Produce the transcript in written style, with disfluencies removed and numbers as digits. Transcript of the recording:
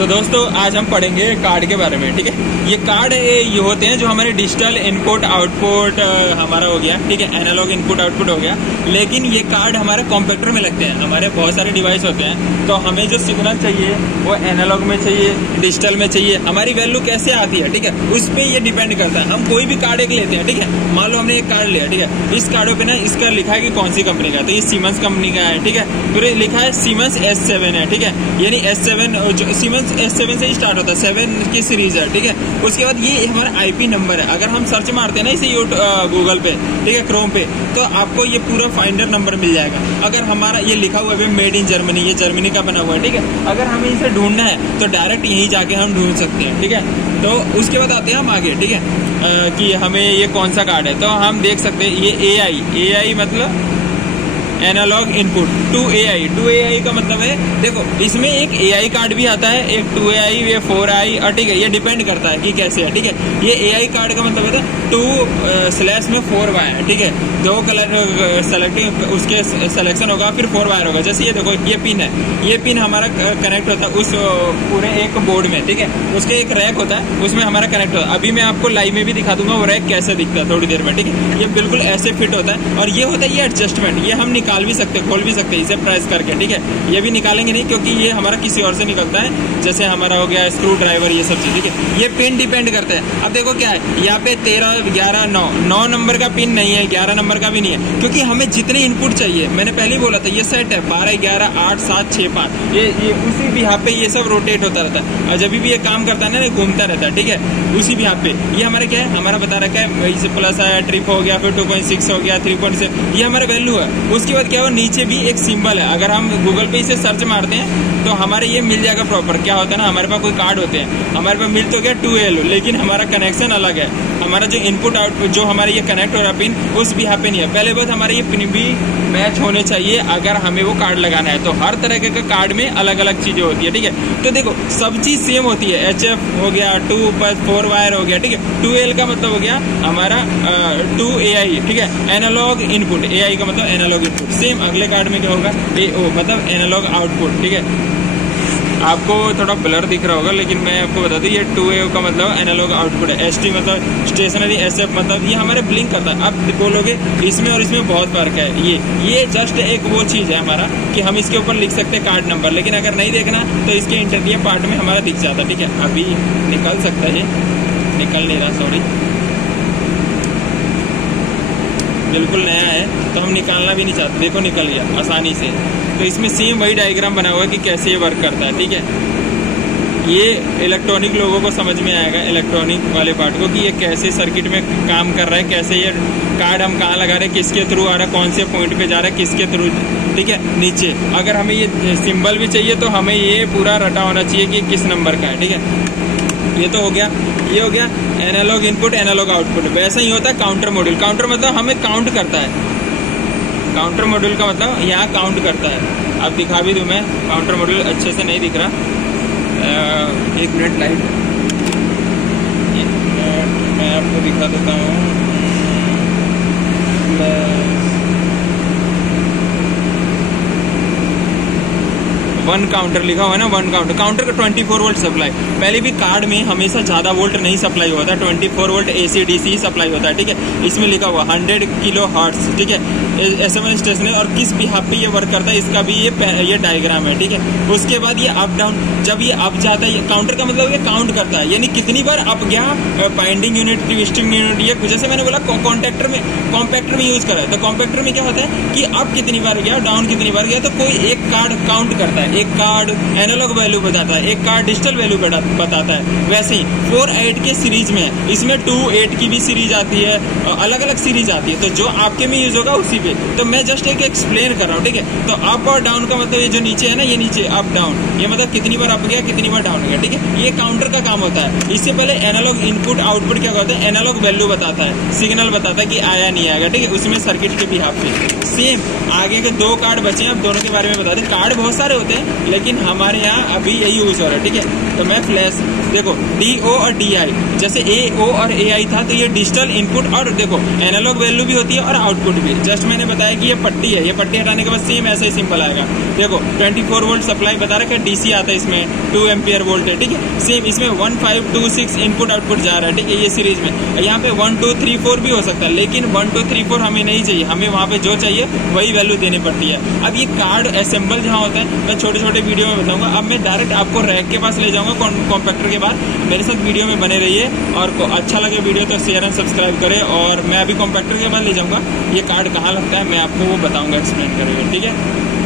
तो दोस्तों आज हम पढ़ेंगे कार्ड के बारे में। ठीक है, ये कार्ड ये होते हैं जो हमारे डिजिटल इनपुट आउटपुट हमारा हो गया। ठीक है, एनालॉग इनपुट आउटपुट हो गया। लेकिन ये कार्ड हमारे कंप्यूटर में लगते हैं। हमारे बहुत सारे डिवाइस होते हैं, तो हमें जो सिग्नल चाहिए वो एनालॉग में चाहिए, डिजिटल में चाहिए। हमारी वैल्यू कैसे आती है, ठीक है, उस पर ये डिपेंड करता है। हम कोई भी कार्ड एक लेते हैं, ठीक है, मान लो हमने एक कार्ड लिया, ठीक है, इस कार्ड पे ना इसका लिखा है कि कौन सी कंपनी का है, तो ये सीमेंस कंपनी का है। ठीक है, फिर लिखा है सीमेंस S7 है। ठीक है, यानी S7 सीमेंस S7 से ही स्टार्ट होता है, 7 की सीरीज है। ठीक है, उसके बाद ये हमारा IP नंबर है। अगर हम सर्च मारते हैं ना इसे गूगल पे, ठीक है, क्रोम पे, तो आपको ये पूरा फाइंडर नंबर मिल जाएगा। अगर हमारा ये लिखा हुआ है मेड इन जर्मनी, ये जर्मनी का बना हुआ है। ठीक है, अगर हमें इसे ढूंढना है तो डायरेक्ट यहीं जाके हम ढूंढ सकते हैं। ठीक है, तो उसके बाद आते हैं हम आगे। ठीक है, कि हमें ये कौन सा कार्ड है, तो हम देख सकते हैं ये AI मतलब एनालॉग इनपुट 2AI का मतलब है, देखो इसमें एक AI कार्ड भी आता है, एक 2AI, ये 4i, और ठीक है, ये डिपेंड करता है कि कैसे है। ठीक है, ये AI कार्ड का मतलब है 2/4y है। ठीक है, दो कलर सेलेक्टिंग उसके सिलेक्शन होगा, फिर 4 वायर होगा। जैसे ये देखो ये पिन है, ये पिन हमारा कनेक्ट होता है उस पूरे एक बोर्ड में। ठीक है, उसके एक रैक होता है, उसमें हमारा कनेक्ट होता है। अभी मैं आपको लाइव में भी दिखा दूंगा वो रैक कैसे दिखता है थोड़ी देर में। ठीक है, ये बिल्कुल ऐसे फिट होता है, और ये होता है ये एडजस्टमेंट, ये हम निकाल भी सकते, खोल भी सकते इसे प्रेस करके। ठीक है, ये भी निकालेंगे नहीं क्योंकि ये हमारा किसी और से निकलता है, जैसे हमारा हो गया स्क्रू ड्राइवर, ये सब चीज। ठीक है, ये पिन डिपेंड करते हैं। अब देखो क्या है यहाँ पे 13, 11, 9 नंबर का पिन नहीं है, 11 नंबर का भी नहीं है, क्योंकि हमें जितने इनपुट चाहिए, मैंने पहले ही बोला था ये सेट है 12, 11, 8, 7, 6, 5, ये उसी भी यहाँ पे ये सब रोटेट होता रहता है, और जब भी ये काम करता है ना घूमता रहता है। ठीक है, उसी भी यहाँ पे ये हमारा क्या है, हमारा बता रखा है इसे प्लस आया, ट्रिप हो गया, फिर 2.6 हो गया, 3.6, ये हमारा वैल्यू है। उसके बाद क्या हुआ, नीचे भी एक सिंबल है। अगर हम गूगल पे इसे सर्च मारते हैं तो हमारे ये मिल जाएगा प्रॉपर। क्या होता है ना, हमारे पास कोई कार्ड होते हैं, हमारे पास मिल तो गया 2L, लेकिन हमारा कनेक्शन अलग है। हमारा जो इनपुट आउटपुट जो हमारे ये कनेक्ट हो रहा पिन, उस भी यहाँ पे नहीं है। पहले बात हमारे ये पिन भी मैच होने चाहिए अगर हमें वो कार्ड लगाना है। तो हर तरह के कार्ड में अलग अलग चीजें होती है। ठीक है, तो देखो सब चीज सेम होती है। HF हो गया, 2/4 वायर हो गया। ठीक है, 2L का मतलब हो गया हमारा 2AI। ठीक है, एनालॉग इनपुट, AI का मतलब एनालॉग इनपुट। सेम अगले कार्ड में क्या होगा, AO मतलब एनालॉग आउटपुट। ठीक है, आपको थोड़ा ब्लर दिख रहा होगा, लेकिन मैं आपको बता दूं ये 2AO का मतलब एनालॉग आउटपुट है। ST मतलब स्टेशनरी, SF मतलब ये हमारे ब्लिंक करता है। आप बोलोगे इसमें और इसमें बहुत फर्क है। ये जस्ट एक वो चीज है हमारा कि हम इसके ऊपर लिख सकते हैं कार्ड नंबर, लेकिन अगर नहीं देखना तो इसके इंटरडिया पार्ट में हमारा दिख जाता है। ठीक है, अभी निकल सकता है, निकल नहीं रहा, सॉरी, बिल्कुल नया है तो हम निकालना भी नहीं चाहते। देखो निकल गया आसानी से। तो इसमें सेम वही डायग्राम बना हुआ है कि कैसे ये वर्क करता है। ठीक है, ये इलेक्ट्रॉनिक लोगों को समझ में आएगा, इलेक्ट्रॉनिक वाले पार्ट को, कि ये कैसे सर्किट में काम कर रहा है, कैसे ये कार्ड हम कहाँ लगा रहे हैं, किसके थ्रू आ रहा है, कौन से पॉइंट पे जा रहा है, किसके थ्रू। ठीक है, नीचे अगर हमें ये सिंबल भी चाहिए तो हमें ये पूरा रटा होना चाहिए कि किस नंबर का है। ठीक है, ये तो हो गया, ये हो गया एनालॉग इनपुट, एनालॉग आउटपुट। वैसा ही होता है काउंटर मॉड्यूल। काउंटर मतलब हमें काउंट करता है। काउंटर मॉड्यूल का मतलब यहाँ काउंट करता है। अब दिखा भी दूं मैं, काउंटर मॉड्यूल अच्छे से नहीं दिख रहा, 1 मिनट लाइट, मैं आपको दिखा देता हूँ। वन काउंटर लिखा हुआ है ना, वन काउंटर। काउंटर का 24 वोल्ट सप्लाई। पहले भी कार्ड में हमेशा ज्यादा वोल्ट नहीं सप्लाई होता है, 24 वोल्ट AC/DC सप्लाई होता है। ठीक है, इसमें लिखा हुआ 100 किलो हर्ट्ज। ठीक है, SMS स्टेशन है, और किस भी यहाँ पे ये वर्क करता है इसका भी ये डायग्राम है। ठीक है, उसके बाद ये अप डाउन, जब ये अप जाता है, काउंटर का मतलब ये काउंट करता है, यानी कितनी बार अप गया, बाइंडिंग यूनिट, ट्विस्टिंग यूनिट, ये जैसे मैंने बोला कॉम्पैक्टर में यूज करा है। तो कॉम्पैक्टर में क्या होता है कि अप कितनी बार गया, डाउन कितनी बार गया, तो कोई एक कार्ड काउंट करता है। एक कार्ड एनालॉग वैल्यू बताता है, एक कार्ड डिजिटल वैल्यू बताता है। वैसे ही 4/8 के सीरीज में, इसमें 2/8 की भी सीरीज आती है, अलग अलग सीरीज आती है। तो जो आपके में यूज होगा उसी पे, तो मैं जस्ट एक एक्सप्लेन कर रहा हूँ। ठीक है, तो अप और डाउन का मतलब ये जो नीचे है ना, ये नीचे अप डाउन, ये मतलब कितनी बार अप गया, कितनी बार डाउन गया। ठीक है, ये काउंटर का काम होता है। इससे पहले एनालॉग इनपुट आउटपुट क्या होता है, एनालॉग वैल्यू बताता है, सिग्नल बताता है कि आया नहीं आएगा। ठीक है, उसमें सर्किट के भी हाफ पे सेम। आगे के 2 कार्ड बचे हैं, अब दोनों के बारे में बता दें। कार्ड बहुत सारे होते हैं, हैं, लेकिन हमारे यहाँ अभी यही यूज हो रहा है। ठीक है, तो मैं फ्लैश देखो DO और DI, जैसे AO और AI था तो ये डिजिटल इनपुट और देखो एनालॉग वैल्यू भी होती है और आउटपुट भी। जस्ट मैंने बताया कि ये पट्टी है, ये पट्टी हटाने के बाद सेम ऐसा ही सिंपल आएगा। देखो 24 वोल्ट सप्लाई बता रखा है, DC आता है इसमें 2 एम्पियर वोल्ट है। ठीक है, सेम इसमें 1526 इनपुट आउटपुट जा रहा है। ठीक है, ये सीरीज में यहाँ पे 1 2 3 4 भी हो सकता है, लेकिन 1 2 3 4 हमें नहीं चाहिए, हमें वहाँ पे जो चाहिए वही वैल्यू देनी पड़ती है। अब ये कार्ड असेंबल जहाँ होता है मैं छोटे छोटे वीडियो में बताऊंगा। अब मैं डायरेक्ट आपको रैक के पास ले जाऊंगा कॉम्पैक्टर के बाद। मेरे साथ वीडियो में बने रहिए और अच्छा लगे वीडियो तो शेयर एंड सब्सक्राइब करें। और मैं अभी कॉम्पैक्टर के बाद ले जाऊंगा, ये कार्ड कहाँ लगता है मैं आपको वो बताऊंगा एक्सप्लेन करेंगे। ठीक है।